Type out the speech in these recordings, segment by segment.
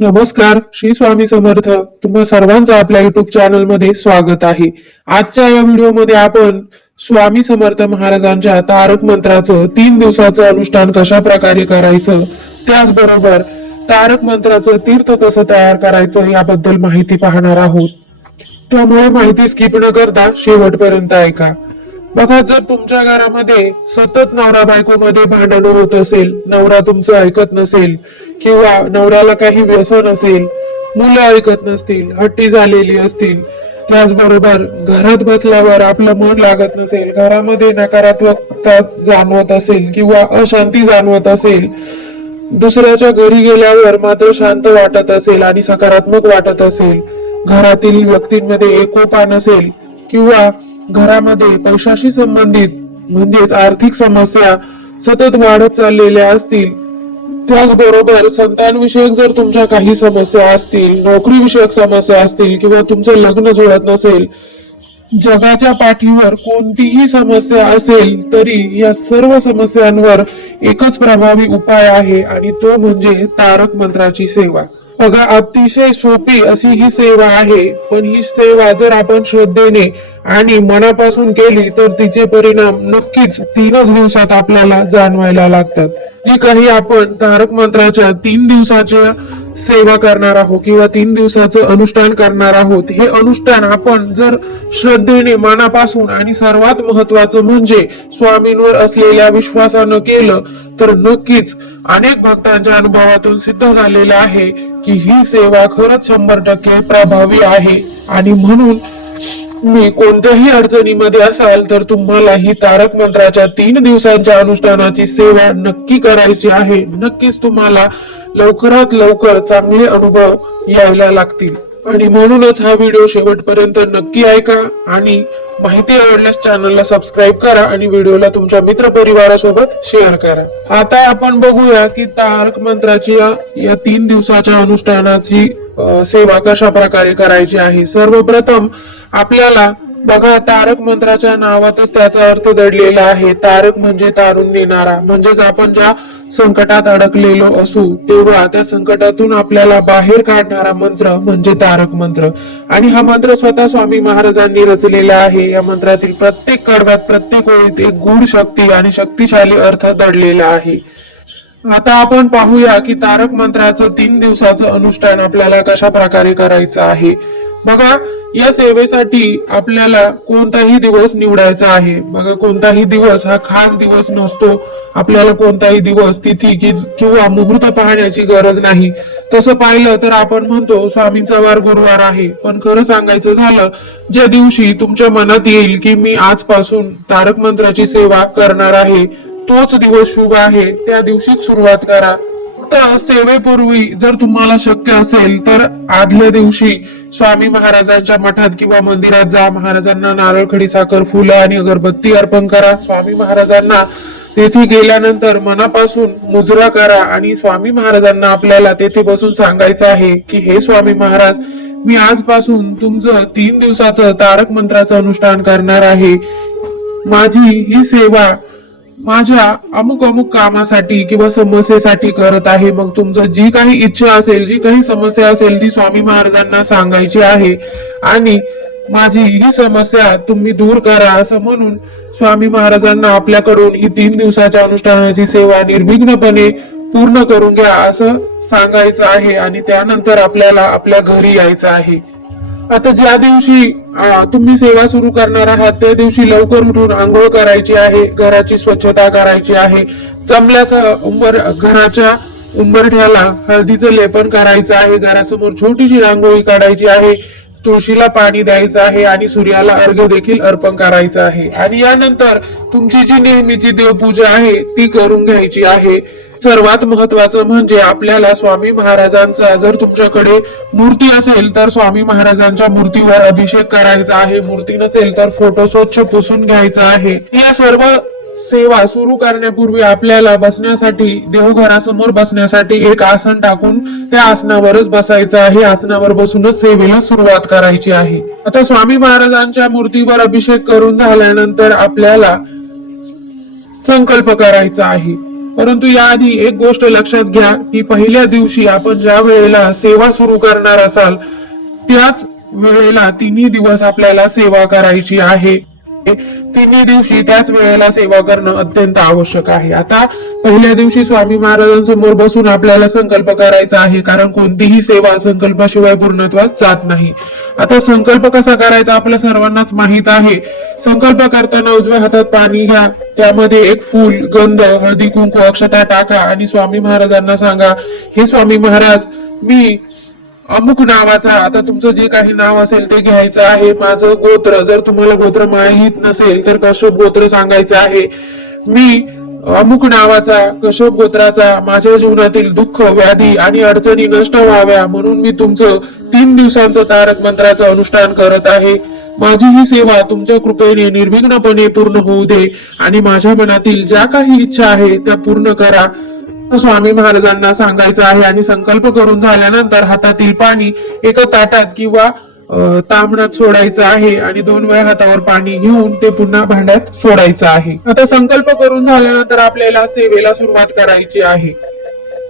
नमस्कार, श्री स्वामी समर्थ. तुम्हा सर्वांचं आपल्या युट्यूब चॅनल मध्ये स्वागत आहे. आजच्या या व्हिडिओमध्ये आपण स्वामी समर्थ महाराजांच्या तारक मंत्राचं 3 दिवसाचं अनुष्ठान कशा प्रकारे करायचं, त्याचबरोबर तारक मंत्राचं तीर्थ कसं तयार करायचं याबद्दल माहिती पाहणार आहोत. त्यामुळे माहिती स्किप न करता शेवटपर्यंत ऐका. बघा, जर तुमच्या घरामध्ये सतत नवरा बायको मध्ये भांडण होत असेल, नवरा तुमचं ऐकत नसेल किंवा नवऱ्याला काही व्यसन असेल, मुलं ऐकत नसतील, हट्टी झालेली असतील, त्याचबरोबर घरात बसल्यावर आपलं मन लागत नसेल, घरामध्ये नकारात्मकता जाणवत असेल किंवा अशांती जाणवत असेल, दुसऱ्याच्या घरी गेल्यावर मात्र शांत वाटत असेल आणि सकारात्मक वाटत असेल, घरातील व्यक्तींमध्ये एकोपा नसेल किंवा घरामध्ये पैशाशी संबंधित म्हणजेच आर्थिक समस्या सतत वाढत चाललेल्या असतील, त्याचबरोबर संतानविषयक जर तुमच्या काही समस्या असतील, नोकरी विषयक समस्या असतील किंवा तुमचं लग्न जुळत नसेल, जगाच्या पाठीवर कोणतीही समस्या असेल तरी या सर्व समस्यांवर एकच प्रभावी उपाय आहे आणि तो म्हणजे तारक मंत्राची सेवा. बघा, अतिशय सोपी अशी ही सेवा आहे, पण ही सेवा जर आपण श्रद्धेने आणि मनापासून केली तर तिचे परिणाम नक्कीच 3च दिवसात आपल्याला जाणवायला लागतात. जी काही आपण तारक मंत्राच्या 3 दिवसाच्या सेवा करणार आहोत किंवा 3 दिवसाचं अनुष्ठान करणार आहोत, हे अनुष्ठान आपण जर श्रद्धेने मनापासून आणि सर्वात महत्वाचं म्हणजे स्वामींवर असलेल्या विश्वासानं केलं तर नक्कीच अनेक भक्तांच्या अनुभवातून सिद्ध झालेलं आहे की ही सेवा खरंच 100% प्रभावी आहे. आणि म्हणून मी कोणत्याही अडचणीमध्ये असाल तर तुम्हाला ही तारक मंत्राच्या 3 दिवसांच्या अनुष्ठानाची सेवा नक्की करायची आहे. नक्कीच तुम्हाला लवकरात लवकर चांगले अनुभव यायला लागतील आणि म्हणूनच हा व्हिडिओ शेवटपर्यंत नक्की ऐका आणि माहिती आवडल्यास चॅनलला सबस्क्राईब करा आणि व्हिडिओला तुमच्या मित्र परिवारासोबत शेअर करा. आता आपण बघूया की तारक मंत्राची या 3 दिवसाच्या अनुष्ठानाची सेवा कशा प्रकारे करायची आहे. सर्वप्रथम आपल्याला बघा, तारक मंत्राच्या नावातच त्याचा अर्थ दडलेला आहे. तारक म्हणजे तारून नेणारा, म्हणजेच आपण ज्या संकटात अडकलेलो असू तेव्हा त्या संकटातून आपल्याला बाहेर काढणारा मंत्र म्हणजे तारक मंत्र. आणि हा मंत्र स्वतः स्वामी महाराजांनी रचलेला आहे. या मंत्रातील प्रत्येक कडव्यात, प्रत्येक ओळीत एक गूढ शक्ती आणि शक्तिशाली अर्थ दडलेला आहे. आता आपण पाहूया की तारक मंत्राचं 3 दिवसाचं अनुष्ठान आपल्याला कशा प्रकारे करायचं आहे. बघा, या सेवेसाठी आपल्याला कोणताही दिवस निवडायचा आहे. बघा, कोणताही दिवस हा खास दिवस नसतो. आपल्याला कोणताही दिवस, तिथी किंवा मुहूर्त पाहण्याची गरज नाही. तसं पाहिलं तर आपण म्हणतो स्वामींचा वार गुरुवार आहे, पण खरं सांगायचं झालं, ज्या दिवशी तुमच्या मनात येईल की मी आजपासून तारक मंत्राची सेवा करणार आहे, तोच दिवस शुभ आहे, त्या दिवशीच सुरुवात करा. फक्त सेवेपूर्वी जर तुम्हाला शक्य असेल तर आदल्या दिवशी स्वामी महाराजांच्या मठात किंवा मंदिरात जा, महाराजांना नारळ, खडीसाखर, फुलं आणि अगरबत्ती अर्पण करा. स्वामी महाराजांना तेथे गेल्यानंतर मनापासून मुजरा करा आणि स्वामी महाराजांना आपल्याला तेथे बसून सांगायचं आहे की हे स्वामी महाराज, मी आजपासून तुमचं 3 दिवसाचं तारक मंत्राचं अनुष्ठान करणार आहे. माझी ही सेवा माझ्या अमुक अमुक कामासाठी किंवा समस्येसाठी करत आहे. मग तुमचं जी काही इच्छा असेल, जी काही समस्या असेल ती स्वामी महाराजांना सांगायची आहे आणि माझी ही समस्या तुम्ही दूर करा असं म्हणून स्वामी महाराजांना आपल्याकडून ही 3 दिवसाच्या अनुष्ठानाची सेवा निर्विघ्नपणे पूर्ण करून घ्या असं सांगायचं आहे आणि त्यानंतर आपल्याला आपल्या घरी यायचं आहे. आता ज्या दिवशी तुम्ही सेवा सुरू करणार आहात त्या दिवशी लवकर उठून आंघोळ करायची आहे, घराची स्वच्छता करायची आहे, जमल्यास घराच्या उंबरठ्याला हळदीचं लेपन करायचं आहे, घरासमोर छोटीशी रांगोळी काढायची आहे, तुळशीला पाणी द्यायचं आहे आणि सूर्याला अर्घ्य देखील अर्पण करायचं आहे. आणि यानंतर तुमची जी नेहमीची देवपूजा आहे ती करून घ्यायची आहे. सर्वात महत्वाचं म्हणजे आपल्याला स्वामी महाराजांचा, जर तुमच्याकडे मूर्ती असेल तर स्वामी महाराजांच्या मूर्तीवर अभिषेक करायचा आहे, मूर्ती नसेल तर फोटो स्वच्छ पुसून घ्यायचा आहे. या सर्व सेवा सुरू करण्यापूर्वी आपल्याला बसण्यासाठी, देवघरासमोर बसण्यासाठी एक आसन टाकून त्या आसनावरच बसायचं आहे. आसनावर बसूनच सेवेला सुरुवात करायची आहे. आता स्वामी महाराजांच्या मूर्तीवर अभिषेक करून झाल्यानंतर आपल्याला संकल्प करायचा आहे. परंतु याआधी एक गोष्ट लक्षात घ्या की पहिल्या दिवशी आपण ज्या वेळेला सेवा सुरू करणार असाल त्याच वेळेला तिन्ही दिवस आपल्याला सेवा करायची आहे. तिन्ही दिवशी त्याच वेळेला सेवा करणं अत्यंत आवश्यक आहे. आता पहिल्या दिवशी स्वामी महाराजांसमोर बसून आपल्याला संकल्प करायचा आहे, कारण कोणतीही सेवा संकल्पाशिवाय पूर्णत्वास जात नाही. आता संकल्प कसा करायचा आपल्या सर्वांनाच माहित आहे. संकल्प करताना उजव्या हातात पाणी घ्या, त्यामध्ये एक फूल, गंध, हळदी कुंकू, अक्षता टाका आणि स्वामी महाराजांना सांगा, हे स्वामी महाराज, मी अमुक नावाचा, आता तुमचं जे काही नाव असेल ते घ्यायचं आहे. माझं गोत्र, जर तुम्हाला गोत्र माहित नसेल तर कश्यप गोत्र सांगायचं आहे. मी अमुक नावाचा, कश्यप गोत्राचा, माझ्या जीवनातील दुःख, व्याधी आणि अडचणी नष्ट व्हाव्या म्हणून मी तुमचं 3 दिवसांचं तारक मंत्राचं अनुष्ठान करत आहे. माझी ही सेवा तुमच्या कृपेने निर्विघ्नपणे पूर्ण होऊ दे आणि माझ्या मनातील ज्या काही इच्छा आहे त्या पूर्ण करा, स्वामी महाराजांना सांगायचं आहे. आणि संकल्प करून झाल्यानंतर हातातील पाणी एका ताटात किंवा तांबण्यात सोडायचं आहे आणि 2 वेळा हातावर पाणी घेऊन ते पुन्हा भांड्यात सोडायचं आहे. आता संकल्प करून झाल्यानंतर आपल्याला सेवेला सुरुवात करायची आहे.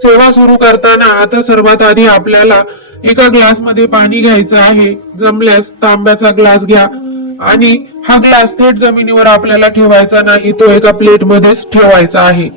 सेवा सुरू करताना आता सर्वात आधी आपल्याला एका ग्लास मध्ये पाणी घ्यायचं आहे. जमल्यास तांब्याचा ग्लास घ्या आणि हा ग्लास थेट जमिनीवर आपल्याला ठेवायचा नाही, तो एका प्लेट मध्येच ठेवायचा आहे.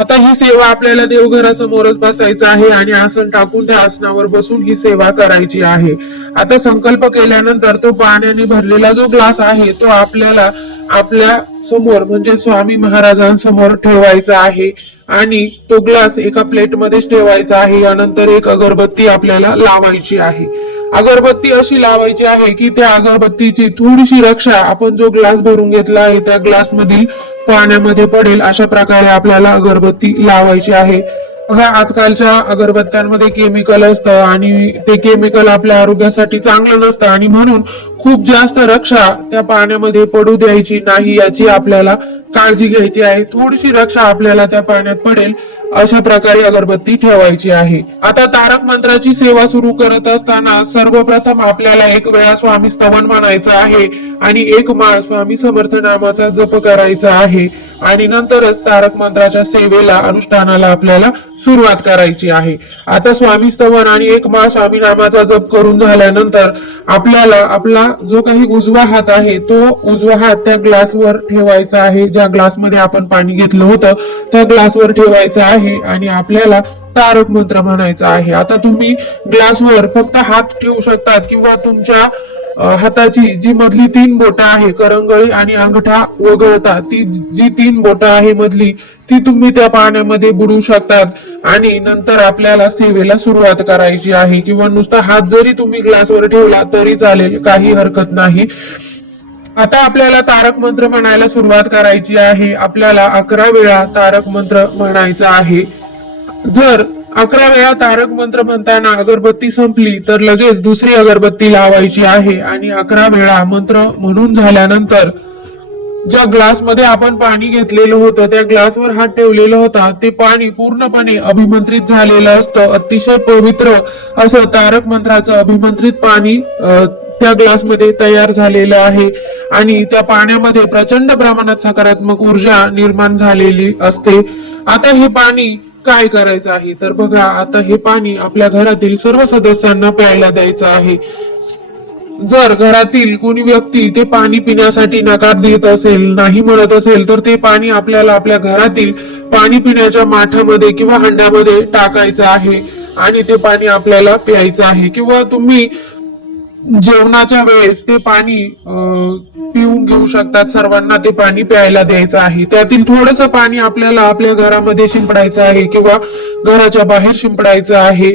आता ही सेवा आपल्याला देवघरासमोरच बसायचं आहे आणि आसन टाकून त्या आसनावर बसून ही सेवा करायची आहे. आता संकल्प केल्यानंतर तो पाण्याने भरलेला जो ग्लास आहे तो आपल्याला आपल्या समोर म्हणजे स्वामी महाराजांसमोर ठेवायचा आहे आणि तो ग्लास एका प्लेट मध्येच ठेवायचा आहे. यानंतर एक अगरबत्ती आपल्याला लावायची आहे. अगरबत्ती अशी लावायची आहे की त्या अगरबत्तीची थोडीशी रक्षा आपण जो ग्लास भरून घेतला आहे त्या ग्लास मधील पाण्यामध्ये पडेल, अशा प्रकारे आपल्याला अगरबत्ती लावायची आहे. बघा, आजकालच्या अगरबत्त्यांमध्ये केमिकल असतं आणि ते केमिकल आपल्या आरोग्यासाठी चांगलं नसतं आणि म्हणून खूप जास्त रक्षा त्या पाण्यामध्ये पडू द्यायची नाही, याची आपल्याला काळजी घ्यायची आहे. थोडीशी रक्षा आपल्याला त्या पाण्यात पडेल अशा प्रकारे अगरबत्ती ठेवायची आहे. आता तारक मंत्राची सेवा सुरू करत असताना सर्वप्रथम आपल्याला एक वेळा स्वामी स्तवन म्हणायचं आहे आणि एक माळ स्वामी समर्थ नामाचा जप करायचा आहे आणि नंतरच तारक मंत्राच्या सेवेला अनुष्ठानाला आपल्याला सुरुवात करायची आहे. आता स्वामी स्तवन आणि एक माळ स्वामी नामाचा जप करून झाल्यानंतर आपल्याला आपला जो काही उजवा हात आहे तो उजवा हात त्या ग्लासवर ठेवायचा आहे. ज्या ग्लासमध्ये आपण पाणी घेतलं होतं त्या ग्लासवर ठेवायचा आहे आणि आपल्याला तारक मंत्र म्हणायचा आहे. आता तुम्ही ग्लासवर फक्त हात ठेवू शकतात किंवा तुमच्या हाताची जी मधली 3 बोटं आहे, करंगळी आणि अंगठा वगळता ती जी 3 बोटं आहे मधली, ती तुम्ही त्या पाण्यामध्ये बुडवू शकतात आणि नंतर आपल्याला सेवेला सुरुवात करायची आहे. किंवा नुसता हात जरी तुम्ही ग्लासवर ठेवला तरी चालेल, काही हरकत नाही. आता आपल्याला तारक मंत्र म्हणायला सुरुवात करायची आहे. आपल्याला 11 वेळा तारक मंत्र म्हणायचा आहे. जर 11 वेळा तारक मंत्र म्हणताना अगरबत्ती संपली तर लगेच दुसरी अगरबत्ती लावायची आहे आणि 11 वेळा मंत्र म्हणून झाल्यानंतर ज्या ग्लास मध्ये आपण पाणी घेतलेलं होतं त्या ग्लासवर हात ठेवलेला होता ते पाणी पूर्णपणे अभिमंत्रित झालेलं असतं. अतिशय पवित्र असं तारक मंत्राचं अभिमंत्रित पाणी त्या ग्लासमध्ये तयार झालेलं आहे आणि त्या पाण्यामध्ये प्रचंड प्रमाणात सकारात्मक ऊर्जा निर्माण झालेली असते. आता हे पाणी काय करायचं आहे तर बघा, आता हे पाणी आपल्या घरातील सर्व सदस्यांना प्यायला द्यायचं आहे. जर घरातील कोणी व्यक्ती ते पाणी पिण्यासाठी नकार देत असेल, नाही म्हणत असेल, तर ते पाणी आपल्याला आपल्या घरातील पाणी पिण्याच्या माठामध्ये किंवा हंड्यामध्ये टाकायचं आहे आणि ते पाणी आपल्याला प्यायचं आहे. किंवा तुम्ही जेवणाच्या वेळेस ते पाणी पिऊन घेऊ शकतात. सर्वांना ते पाणी प्यायला द्यायचं आहे. त्यातील थोडंसं पाणी आपल्याला आपल्या घरामध्ये शिंपडायचं आहे किंवा घराच्या बाहेर शिंपडायचं आहे.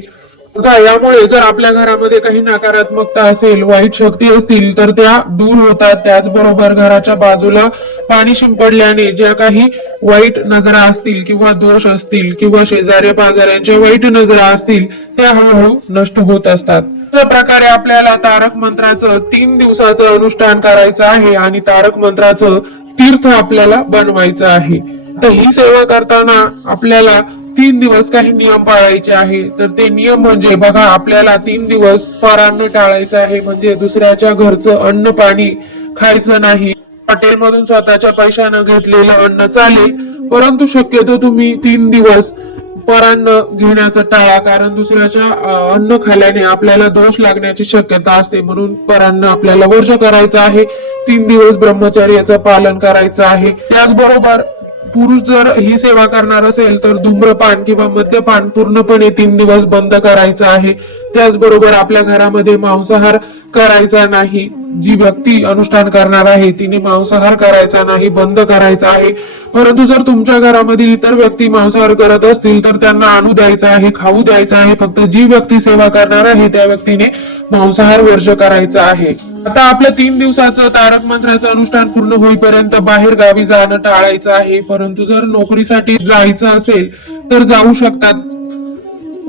यामुळे जर आपल्या घरामध्ये काही नकारात्मकता असेल, वाईट शक्ती असतील तर त्या दूर होतात. त्याचबरोबर घराच्या बाजूला पाणी शिंपडल्याने ज्या काही वाईट नजरा असतील किंवा दोष असतील किंवा शेजाऱ्या पाजाऱ्यांच्या वाईट नजरा असतील त्या हळूहळू नष्ट होत असतात. अशा प्रकारे आपल्याला तारक मंत्राचं 3 दिवसाचं अनुष्ठान करायचं आहे आणि तारक मंत्राचं तीर्थ आपल्याला बनवायचं आहे. तर ही सेवा करताना आपल्याला 3 दिवस काही नियम पाळायचे आहे. तर ते नियम म्हणजे बघा, आपल्याला 3 दिवस परान्न टाळायचं आहे, म्हणजे दुसऱ्याच्या घरचं अन्न पाणी खायचं नाही. हॉटेलमधून स्वतःच्या पैशानं घेतलेलं अन्न चालेल परंतु शक्यतो तुम्ही 3 दिवस परान्न घेण्याचं टाळा, कारण दुसऱ्याच्या अन्न खाल्ल्याने आपल्याला दोष लागण्याची शक्यता असते. म्हणून परान्न आपल्याला वर्ज करायचं आहे. 3 दिवस ब्रह्मचर्याचं पालन करायचं आहे. त्याचबरोबर पुरुष जर ही सेवा करणार असेल तर धूम्रपान किंवा मद्यपान पूर्णपणे 3 दिवस बंद करायचं आहे. त्याचबरोबर आपल्या घरामध्ये मांसाहार करायचा नाही. जी व्यक्ती अनुष्ठान करणार आहे तिने मांसाहार करायचा नाही, बंद करायचा आहे. परंतु जर तुमच्या घरामधील इतर व्यक्ती मांसाहार करत असतील तर त्यांना आणू द्यायचा आहे, खाऊ द्यायचा आहे. फक्त जी व्यक्ती सेवा करणार आहे त्या व्यक्तीने मांसाहार वर्ज करायचा आहे. आता आपलं 3 दिवसाचं तारक मंत्राचं अनुष्ठान पूर्ण होईपर्यंत बाहेर गावी जाणं टाळायचं आहे. परंतु जर नोकरीसाठी जायचं असेल तर जाऊ शकतात.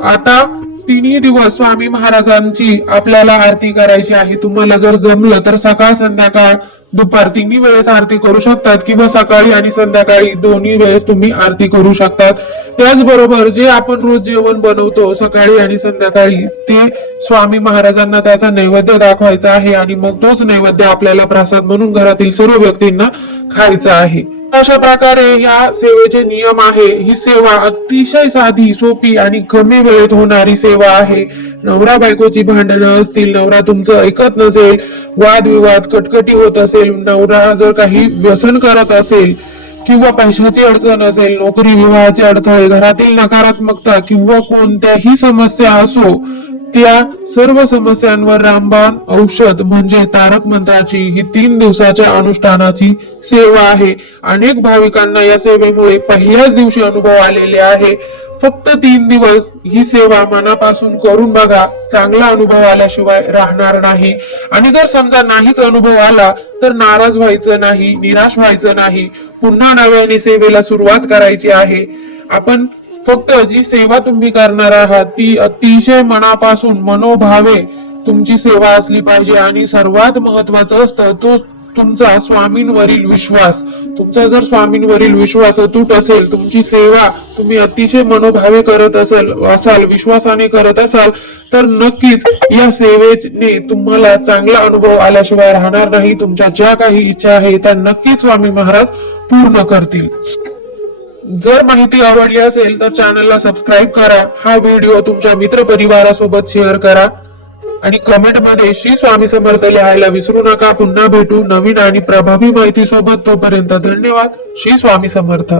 आता 3 दिवस स्वामी महाराजांची आपल्याला आरती करायची आहे. तुम्हाला जर जमलं तर सकाळ संध्याकाळ दुपार 3 वेळेस आरती करू शकतात किंवा सकाळी आणि संध्याकाळी दोन्ही वेळेस तुम्ही आरती करू शकतात. त्याचबरोबर जे आपण रोज जेवण बनवतो सकाळी आणि संध्याकाळी ते स्वामी महाराजांना त्याचा नैवेद्य दाखवायचा आहे आणि मग तोच नैवेद्य आपल्याला प्रसाद म्हणून घरातील सर्व व्यक्तींना खायचा आहे. अशा प्रकारे या सेवेचे नियम आहे. ही सेवा अतिशय साधी, सोपी आणि कमी वेळेत होणारी सेवा आहे. नवरा बायकोची भांडणं असतील, नवरा तुमचं ऐकत नसेल, वादविवाद कटकटी होत असेल, नवरा जर काही व्यसन करत असेल किंवा पैशाची अडचण असेल, नोकरी विवाहाचे अडथळे, घरातील नकारात्मकता किंवा कोणत्याही समस्या असो, त्या सर्व समस्यांवर रामबाण औषध म्हणजे तारक मंत्राची ही 3 दिवसाच्या अनुष्ठानाची सेवा आहे. अनेक भाविकांना या सेवेमुळे पहिल्याच दिवशी अनुभव आलेले आहे. फक्त 3 दिवस ही सेवा मनापासून करून बघा. चांगला अनुभव आल्याशिवाय राहणार नाही. आणि जर समजा नाहीच अनुभव आला तर नाराज व्हायचं नाही, निराश व्हायचं नाही. पुन्हा नव्याने सेवेला सुरुवात करायची आहे. आपण फक्त जी सेवा तुम्ही करणार आहात ती अतिशय मनापासून मनोभावे तुमची सेवा असली पाहिजे. आणि सर्वात महत्वाचं असतं तो तुमचा स्वामींवरील विश्वास. तुमचा जर स्वामींवरील विश्वास अतूट असेल, तुमची सेवा तुम्ही अतिशय मनोभावे करत असाल, विश्वासाने करत असाल, तर नक्कीच या सेवेने तुम्हाला चांगला अनुभव आल्याशिवाय राहणार नाही. तुमच्या ज्या काही इच्छा आहे त्या नक्कीच स्वामी महाराज पूर्ण करतील. जर माहिती आवडली असेल तर चॅनलला सबस्क्राईब करा. हा व्हिडिओ तुमच्या मित्र परिवारासोबत शेअर करा आणि कमेंट मध्ये श्री स्वामी समर्थ लिहायला विसरू नका. पुन्हा भेटू नवीन आणि प्रभावी माहिती सोबत. तोपर्यंत धन्यवाद. श्री स्वामी समर्थ.